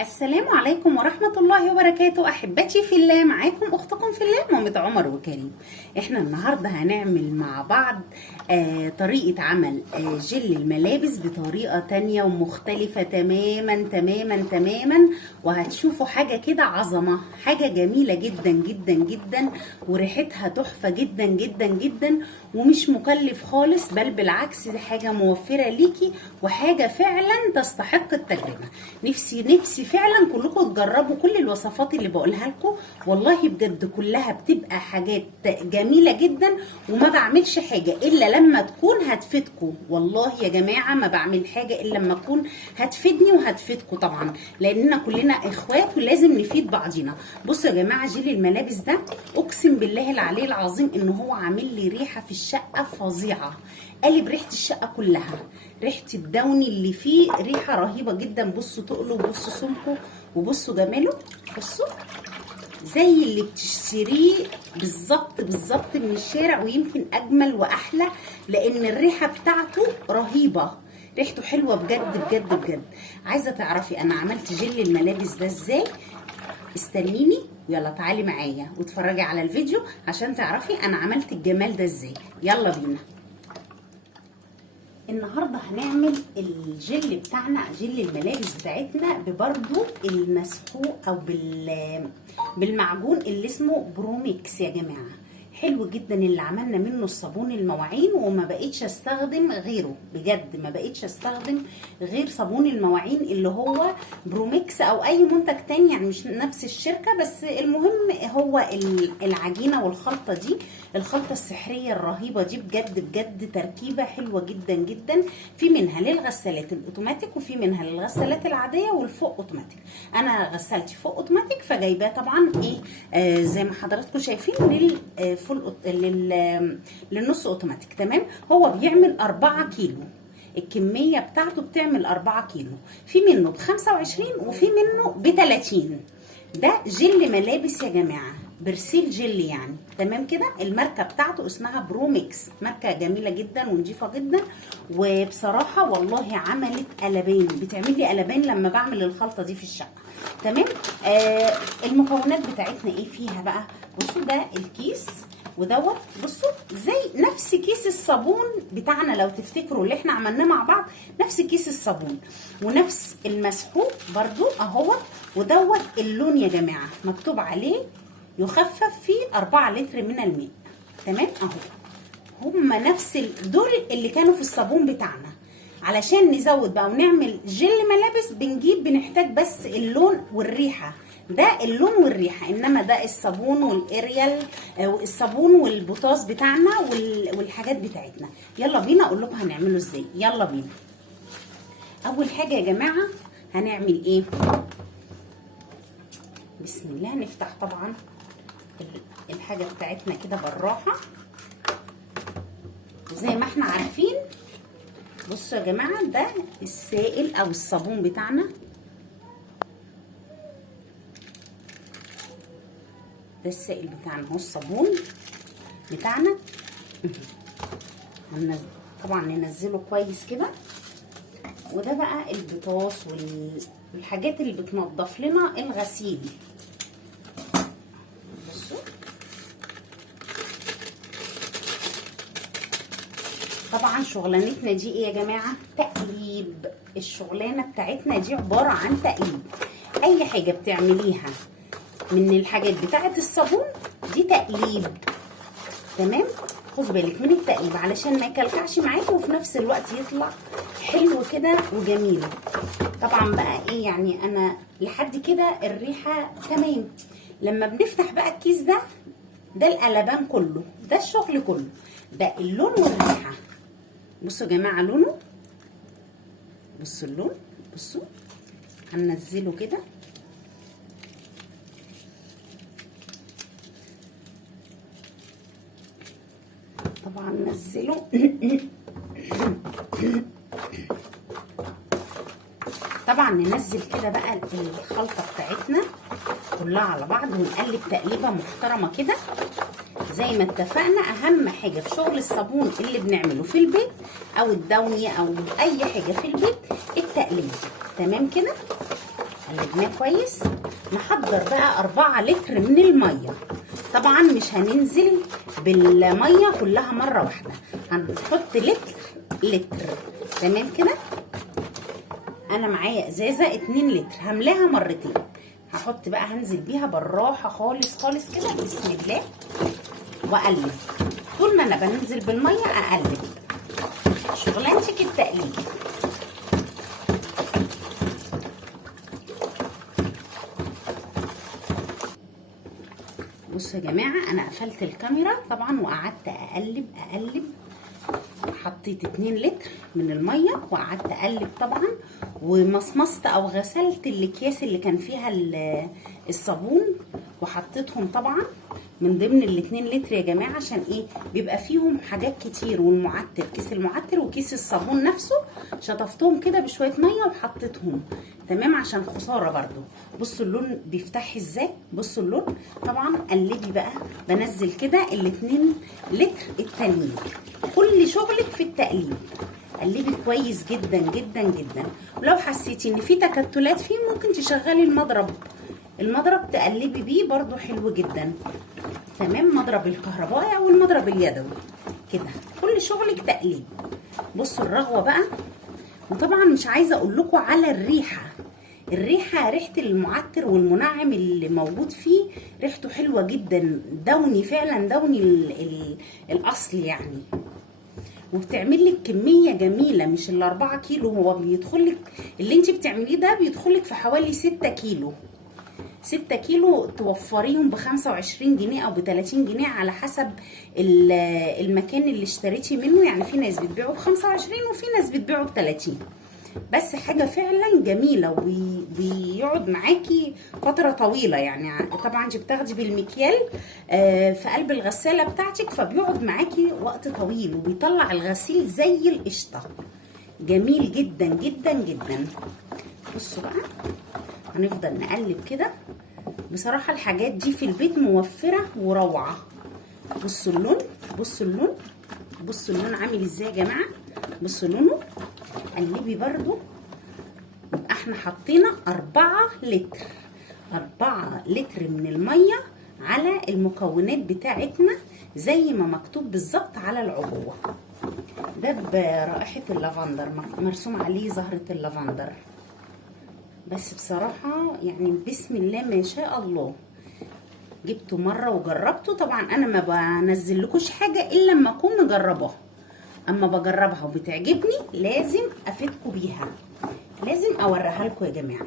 السلام عليكم ورحمة الله وبركاته. أحبتي في الله، معاكم أختكم في الله مامة عمر وكريم. احنا النهاردة هنعمل مع بعض طريقة عمل جل الملابس بطريقة تانية ومختلفة تماما تماما تماما، وهتشوفوا حاجة كده عظمة، حاجة جميلة جدا جدا جدا، وريحتها تحفة جدا جدا جدا، ومش مكلف خالص، بل بالعكس دي حاجة موفرة ليكي وحاجة فعلا تستحق التجربة. نفسي فعلا كلكم تجربوا كل الوصفات اللي بقولها لكم، والله بجد كلها بتبقى حاجات جميلة جدا، وما بعملش حاجة الا لما تكون هتفيدكم. والله يا جماعة ما بعمل حاجة الا لما تكون هتفيدني وهتفيدكم طبعا، لاننا كلنا اخوات ولازم نفيد بعضينا. بصوا يا جماعة، جيل الملابس ده اقسم بالله العلي العظيم ان هو عامل لي ريحة في الشقة فظيعة، قلب ريحة الشقة كلها، ريحة الدوني اللي فيه ريحة رهيبة جدا. بصوا تقلوا، بصوا سمكه، وبصوا جماله، بصوا زي اللي بتشتريه بالظبط بالظبط من الشارع، ويمكن اجمل واحلى، لان الريحة بتاعته رهيبة، ريحته حلوة بجد بجد بجد. عايزة تعرفي انا عملت جل الملابس ده ازاي؟ استنيني يلا تعالي معايا واتفرجي على الفيديو عشان تعرفي انا عملت الجمال ده ازاي. يلا بينا. النهارده هنعمل الجل بتاعنا، جل الملابس بتاعتنا ببرده المسحوق او بالمعجون اللي اسمه بروميكس يا جماعه. حلو جدا اللي عملنا منه الصابون المواعين، وما بقيتش استخدم غيره، بجد ما بقيتش استخدم غير صابون المواعين اللي هو بروميكس او اي منتج تاني، يعني مش نفس الشركه، بس المهم هو العجينه والخلطه دي، الخلطه السحريه الرهيبه دي، بجد بجد تركيبه حلوه جدا جدا. في منها للغسالات الاوتوماتيك، وفي منها للغسالات العاديه والفوق اوتوماتيك. انا غسالتي فوق اوتوماتيك، فجايباه طبعا ايه زي ما حضراتكم شايفين للنص اوتوماتيك. تمام، هو بيعمل 4 كيلو، الكميه بتاعته بتعمل 4 كيلو، في منه ب25 وفي منه ب30. ده جل ملابس يا جماعه، برسيل جل يعني. تمام كده، الماركه بتاعته اسمها بروميكس، ماركه جميله جدا ونضيفه جدا، وبصراحه والله عملت قلبان، بتعمل لي قلبان لما بعمل الخلطه دي في الشقه. تمام. المكونات بتاعتنا ايه فيها بقى؟ بصوا ده الكيس، ودوت بصوا زي نفس كيس الصابون بتاعنا، لو تفتكروا اللي احنا عملناه مع بعض، نفس كيس الصابون ونفس المسحوق برضو اهو. ودوت اللون يا جماعه مكتوب عليه يخفف فيه 4 لتر من الماء. تمام اهو، هما نفس دول اللي كانوا في الصابون بتاعنا. علشان نزود بقى ونعمل جل ملابس بنحتاج بس اللون والريحه، ده اللون والريحه، انما ده الصابون والاريال، الصابون والبوتاص بتاعنا والحاجات بتاعتنا. يلا بينا اقول لكم هنعمله ازاي. يلا بينا. اول حاجه يا جماعه هنعمل ايه؟ بسم الله. نفتح طبعا الحاجه بتاعتنا كده بالراحه، وزي ما احنا عارفين بصوا يا جماعه، ده السائل او الصابون بتاعنا، ده السائل بتاعنا، هو الصابون بتاعنا. طبعا ننزله كويس كده. وده بقى البطاس والحاجات اللي بتنضف لنا الغسيل. بصوا طبعا شغلانتنا دي ايه يا جماعه؟ تقليب. الشغلانه بتاعتنا دي عباره عن تقليب. اي حاجه بتعمليها من الحاجات بتاعت الصابون دي تقليب. تمام، خد بالك من التقليب علشان ما يكلكعش معاكي، وفي نفس الوقت يطلع حلو كده وجميل. طبعا بقى ايه يعني، انا لحد كده الريحه تمام. لما بنفتح بقى الكيس ده، ده القلبان كله، ده الشغل كله، ده اللون والريحه. بصوا يا جماعه لونه، بصوا اللون، بصوا هننزله كده. طبعا ننزله طبعا ننزل كده بقى الخلطه بتاعتنا كلها على بعض، ونقلب تقليبه محترمه كده زي ما اتفقنا. اهم حاجه في شغل الصابون اللي بنعمله في البيت او الدوني او اي حاجه في البيت التقليب. تمام كده قلبناه كويس. نحضر بقى 4 لتر من الميه. طبعا مش هننزل بالميه كلها مره واحده، هنحط لتر. تمام كده. انا معايا ازازه 2 لتر هملاها مرتين. هحط بقى، هنزل بيها بالراحه خالص خالص كده، بسم الله، واقلب. طول ما انا بنزل بالميه اقلب، شغلانتك التقليب. بصوا يا جماعه، انا قفلت الكاميرا طبعا وقعدت اقلب. حطيت 2 لتر من الميه وقعدت اقلب طبعا، ومصمصت او غسلت الاكياس اللي كان فيها الصابون وحطيتهم طبعا من ضمن ال2 لتر يا جماعه. عشان ايه؟ بيبقى فيهم حاجات كتير، والمعتر، كيس المعتر وكيس الصابون نفسه شطفتهم كده بشويه ميه وحطيتهم. تمام، عشان خساره برضو. بصوا اللون بيفتح ازاي، بصوا اللون. طبعا قلبي بقى، بنزل كده ال2 لتر التانيين. كل شغلك في التقليب، قلبي كويس جدا جدا جدا. ولو حسيتي ان في تكتلات فيه ممكن تشغلي المضرب تقلبي بيه برضو حلو جدا. تمام، مضرب الكهربائي او المضرب اليدوي كده. كل شغلك تقليب. بصوا الرغوه بقى. وطبعا مش عايزه اقول لكم على الريحه. ريحه المعطر والمنعم اللي موجود فيه ريحته حلوه جدا، دوني فعلا، دوني الاصل يعني. وبتعمل لك كميه جميله، مش ال4 كيلو. هو بيدخل لك اللي انت بتعمليه ده بيدخل لك في حوالي 6 كيلو. 6 كيلو توفريهم ب25 جنيه او ب30 جنيه على حسب المكان اللي اشتريتي منه. يعني في ناس بتبيعه ب25 وفي ناس بتبيعه ب30. بس حاجه فعلا جميله، وبيقعد معاكي فتره طويله. يعني طبعا انت بتاخدي بالمكيال في قلب الغساله بتاعتك، فبيقعد معاكي وقت طويل، وبيطلع الغسيل زي القشطه. جميل جدا جدا جدا. بصوا بقى، هنفضل نقلب كده. بصراحه الحاجات دي في البيت موفره وروعه. بصوا اللون، بصوا اللون، بصوا اللون عامل ازاي يا جماعه. بصوا لونه. قلبي برضو. يبقى احنا حطينا 4 لتر، 4 لتر من الميه على المكونات بتاعتنا زي ما مكتوب بالظبط على العبوه. ده برائحه اللافندر، مرسوم عليه زهره اللافندر. بس بصراحه يعني بسم الله ما شاء الله. جبته مره وجربته. طبعا انا ما بنزلكوش حاجه الا لما اكون مجرباها. اما بجربها وبتعجبني لازم افيدكم بيها، لازم اوريها لكم يا جماعه.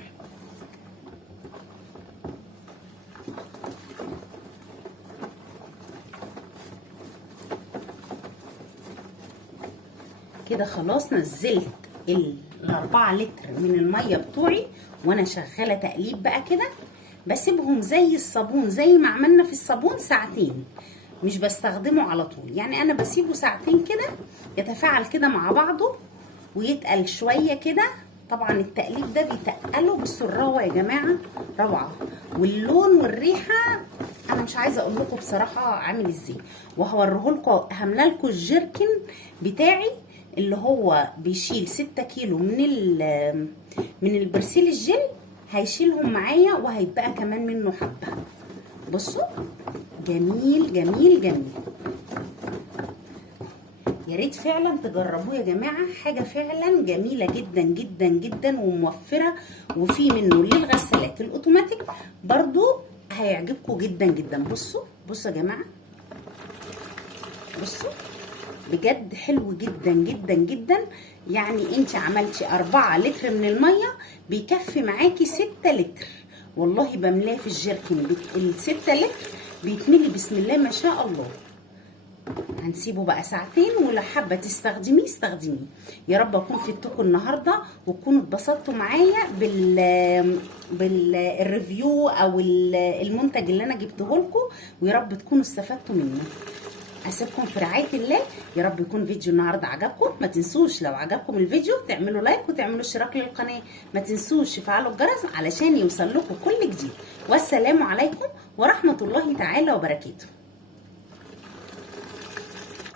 كده خلاص نزلت ال4 لتر من الميه بتوعي، وانا شغاله تقليب بقى كده. بسيبهم زي الصابون، زي ما عملنا في الصابون، ساعتين. مش بستخدمه على طول، يعني انا بسيبه ساعتين كده يتفاعل كده مع بعضه ويتقل شويه كده. طبعا التقليب ده بيتقله. بصوا الروعه يا جماعه، روعه. واللون والريحه انا مش عايزه اقول لكم بصراحه عامل ازاي. وهوريه لكم، هملا لكم الجيركن بتاعي اللي هو بيشيل 6 كيلو من البرسيل الجل. هيشيلهم معايا وهيبقى كمان منه حبه. بصوا جميل جميل جميل. يا ريت فعلا تجربوه يا جماعه. حاجه فعلا جميله جدا جدا جدا وموفره. وفي منه للغسالات الاوتوماتيك برضو، هيعجبكم جدا جدا. بصوا بصوا يا جماعه، بصوا بجد حلو جدا جدا جدا. يعني انت عملتي 4 لتر من الميه بيكفي معاكي 6 لتر. والله بملاه في الجيركن ال6 لتر بيتملي بسم الله ما شاء الله. هنسيبه بقى ساعتين، ولو حابه تستخدميه استخدميه. يا رب اكون فدتكم النهارده وتكونوا اتبسطتوا معايا بالريفيو او المنتج اللي انا جبته لكم، ويا رب تكونوا استفدتوا منه. اسيبكم في رعايه الله. يا رب يكون فيديو النهارده عجبكم. ما تنسوش لو عجبكم الفيديو تعملوا لايك وتعملوا اشتراك للقناه. ما تنسوش تفعلوا الجرس علشان يوصل لكم كل جديد. والسلام عليكم ورحمه الله تعالى وبركاته.